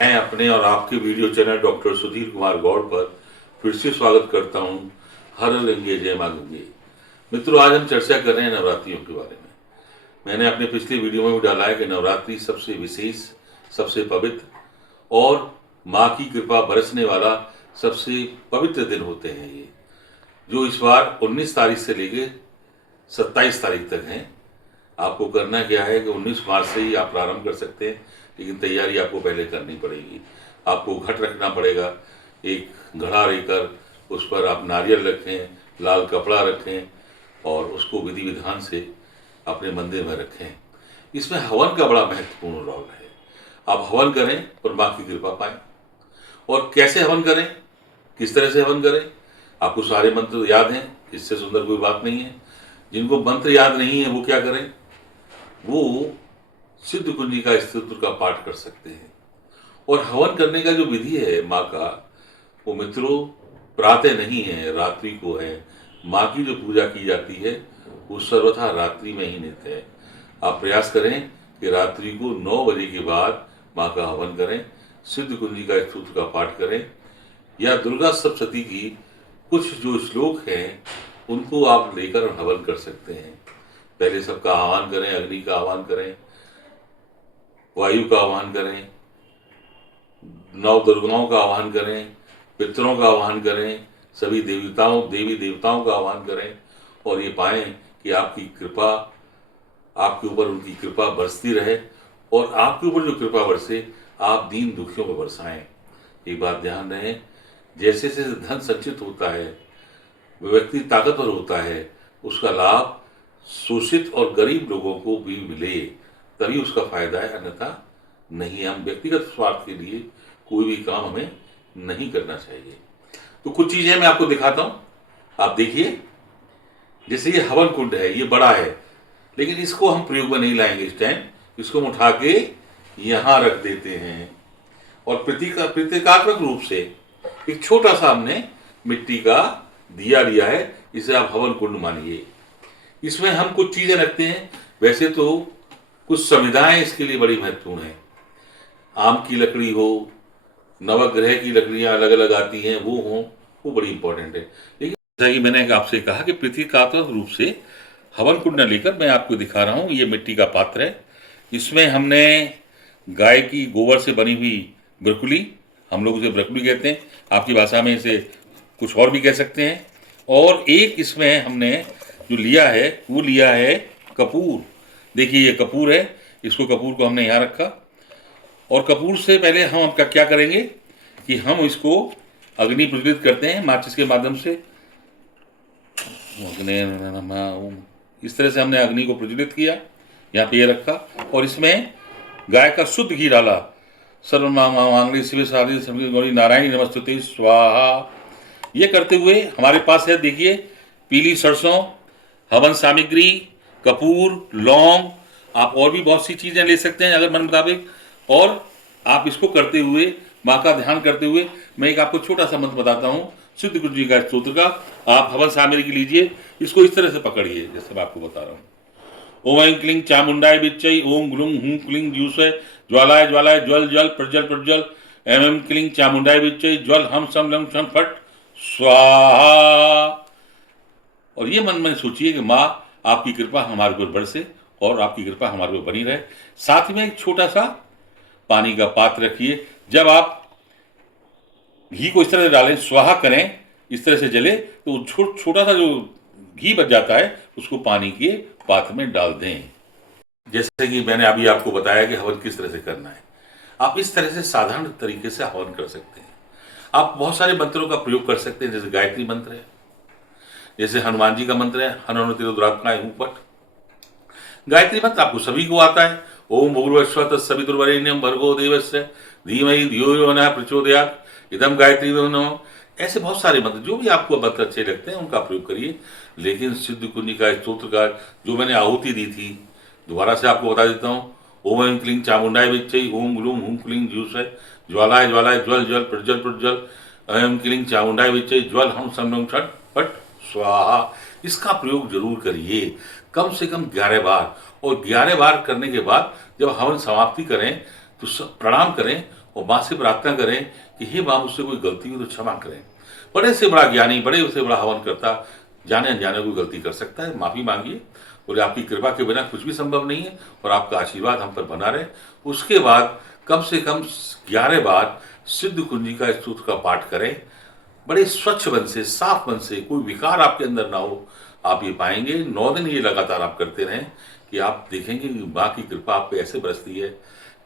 मैं अपने और आपके video channel doctor Sudhir Kumar Gaur पर फिर से स्वागत करता हूं। हर गंगे जय मां गंगे। मित्रों, आज हम चर्चा कर रहे हैं नवरात्रियों के बारे में। मैंने अपने पिछले वीडियो में भी डाला है कि नवरात्रि सबसे विशेष, सबसे पवित्र और माँ की कृपा बरसने वाला सबसे पवित्र दिन होते हैं ये, जो इस बार 19 तारीख से लेके 27 तारीख तक हैं। आपको करना क्या है कि 19 मार्च से ही आप प्रारंभ कर सकते हैं, लेकिन तैयारी आपको पहले करनी पड़ेगी। आपको घट रखना पड़ेगा, एक घड़ा लेकर उस पर आप नारियल रखें, लाल कपड़ा रखें और उसको विधि विधान से अपने मंदिर में रखें। इसमें हवन का बड़ा महत्वपूर्ण रोल है। आप हवन करें और माँ की कृपा पाएं। और कैसे हवन करें, किस तरह से हवन करें? आपको सारे मंत्र याद हैं, इससे सुंदर कोई बात नहीं है। जिनको मंत्र याद नहीं है वो क्या करें? वो सिद्ध कुंजिका स्तोत्र का पाठ कर सकते हैं। और हवन करने का जो विधि है माँ का, वो मित्रों प्रातः नहीं है, रात्रि को है। माँ की जो पूजा की जाती है वो सर्वथा रात्रि में ही नित्य है। आप प्रयास करें कि रात्रि को 9 बजे के बाद माँ का हवन करें, सिद्ध कुंजिका स्तोत्र का पाठ करें, या दुर्गा सप्तशती की कुछ जो श्लोक हैं उनको आप लेकर हवन कर सकते हैं। पहले सबका आह्वान करें, अग्नि का आह्वान करें, वायु का आह्वान करें, नौ दुर्गाओं का आह्वान करें, पितरों का आह्वान करें, सभी देवी देवताओं का आह्वान करें और ये पाएं कि आपकी कृपा, आपके ऊपर उनकी कृपा बरसती रहे और आपके ऊपर जो कृपा बरसे आप दीन दुखियों पर बरसाएं। एक बात ध्यान रहे, जैसे जैसे धन संचित होता है, व्यक्ति ताकतवर होता है, उसका लाभ शोषित और गरीब लोगों को भी मिले तभी उसका फायदा है, अन्यथा नहीं। हम व्यक्तिगत स्वार्थ के लिए कोई भी काम हमें नहीं करना चाहिए। तो कुछ चीजें मैं आपको दिखाता हूं, आप देखिए। जैसे ये हवन कुंड है, ये बड़ा है, लेकिन इसको हम प्रयोग में नहीं लाएंगे इस टाइम। इसको हम उठा के यहां रख देते हैं और प्रतीकात्मक रूप से एक छोटा सा हमने मिट्टी का दिया लिया है, इसे आप हवन कुंड मानिए। इसमें हम कुछ चीजें रखते हैं। वैसे तो कुछ संविधाएं इसके लिए बड़ी महत्वपूर्ण है। आम की लकड़ी हो, नवग्रह की लकड़ियां अलग अलग आती हैं, वो हो, वो बड़ी इंपॉर्टेंट है। लेकिन जैसा कि मैंने आपसे कहा कि प्रतीकात्मक रूप से हवन कुंड न लेकर मैं आपको दिखा रहा हूं। ये मिट्टी का पात्र है, इसमें हमने गाय की गोबर से बनी हुई ब्रकुली, हम लोग उसे ब्रकुली कहते हैं, आपकी भाषा में इसे कुछ और भी कह सकते हैं। और एक इसमें हमने जो लिया है वो लिया है कपूर। देखिए ये कपूर है, इसको कपूर को हमने यहाँ रखा और कपूर से पहले हम क्या करेंगे कि हम इसको अग्नि प्रज्वलित करते हैं माचिस के माध्यम से। इस तरह से हमने अग्नि को प्रज्वलित किया, यहाँ पे ये रखा और इसमें गाय का शुद्ध घी डाला। सर्वमांगल्ये शिवे साधिके शरण्ये गौरी नारायणी नमस्तुते स्वाहा। ये करते हुए हमारे पास है, देखिए, पीली सरसों, हवन सामग्री, कपूर, लौंग, आप और भी बहुत सी चीजें ले सकते हैं अगर मन मुताबिक। और आप इसको करते हुए, माँ का ध्यान करते हुए, मैं एक आपको छोटा सा मंत्र बताता हूँ सिद्ध कुंजिका स्तोत्र का। आप हवन सामग्री लीजिए, इसको इस तरह से पकड़िए जैसे मैं आपको बता रहा हूँ। ओम ऐं क्लीं चामुंडाय विच्चै, ओम ग्लूं हूं क्लीं ज्यूसै, ज्वालाय ज्वालाय ज्वल जल प्रज्वल प्रज्वल, ऐं ऐं क्लीं चामुंडाय विच्चै, ज्वल हम सम लम छम फट स्वाहा। और ये मन में सोचिए कि माँ आपकी कृपा हमारे ऊपर बरसे और आपकी कृपा हमारे ऊपर बनी रहे। साथ में एक छोटा सा पानी का पात्र रखिए। जब आप घी को इस तरह से डालें, स्वाहा करें, इस तरह से जले, तो छोटा सा जो घी बच जाता है उसको पानी के पात्र में डाल दें। जैसे कि मैंने अभी आपको बताया कि हवन किस तरह से करना है, आप इस तरह से साधारण तरीके से हवन कर सकते हैं। आप बहुत सारे मंत्रों का प्रयोग कर सकते हैं, जैसे गायत्री मंत्र है, जैसे हनुमान जी का मंत्र है, हनुमति रुद्रात्माय हूं पट। गायत्री मंत्र आपको सभी को आता है। ओम भूर्भुवस्सुः तत्सवितुर्वरेण्यं भर्गो देवस्य धीमहि धियो यो नः प्रचोदयात्, इदं गायत्री नमः। ऐसे बहुत सारे मंत्र, जो भी आपको मंत्र अच्छे लगते हैं उनका प्रयोग करिए। लेकिन सिद्ध कुंजिका स्तोत्र का जो मैंने आहुति दी थी, दोबारा से आपको बता देता हूँ। ओम ऐं क्लीं चामुंडाय विच्चै, ओम ग्लूं हूं क्लीं ज्यूसै, ज्वालाय ज्वालाय ज्वल जल प्रज्वल प्रज्वल, ऐं क्लीं चामुंडाय विच्चै, ज्वल हम सम छट फट स्वाहा। इसका प्रयोग जरूर करिए, कम से कम 11 बार। और 11 बार करने के बाद जब हवन समाप्ति करें तो प्रणाम करें और माँ से प्रार्थना करें कि हे माँ, मुझसे कोई गलती हुई तो क्षमा करें। बड़े से बड़ा ज्ञानी, बड़े से बड़ा हवन करता जाने अनजाने कोई गलती कर सकता है, माफ़ी मांगिए। बोले आपकी कृपा के बिना कुछ भी संभव नहीं है और आपका आशीर्वाद हम पर बना रहे। उसके बाद कम से कम 11 बार सिद्ध कुंजी का स्तोत्र का पाठ करें। बड़े स्वच्छ मन से, साफ मन से, कोई विकार आपके अंदर ना हो, आप ये पाएंगे। 9 दिन ये लगातार आप करते रहें कि आप देखेंगे कि माँ की कृपा आप पे ऐसे बरसती है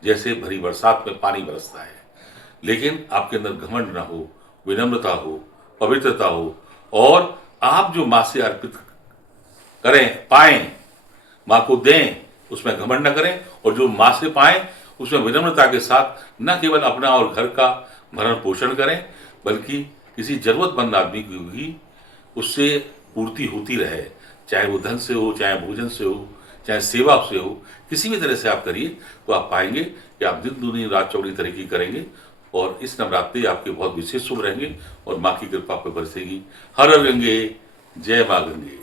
जैसे भरी बरसात में पानी बरसता है। लेकिन आपके अंदर घमंड ना हो, विनम्रता हो, पवित्रता हो, और आप जो माँ से अर्पित करें, पाएं, माँ को दें, उसमें घमंड न करें, और जो माँ से पाएं उसमें विनम्रता के साथ न केवल अपना और घर का भरण पोषण करें, बल्कि किसी जरूरतमंद आदमी की भी उससे पूर्ति होती रहे, चाहे वो धन से हो, चाहे भोजन से हो, चाहे सेवा से हो, किसी भी तरह से आप करिए तो आप पाएंगे कि आप दिन दूनी रात चौड़ी तरक्की करेंगे और इस नवरात्रि आपके बहुत विशेष शुभ रहेंगे और माँ की कृपा पर बरसेगी। हर हर गंगे, जय माँ गंगे।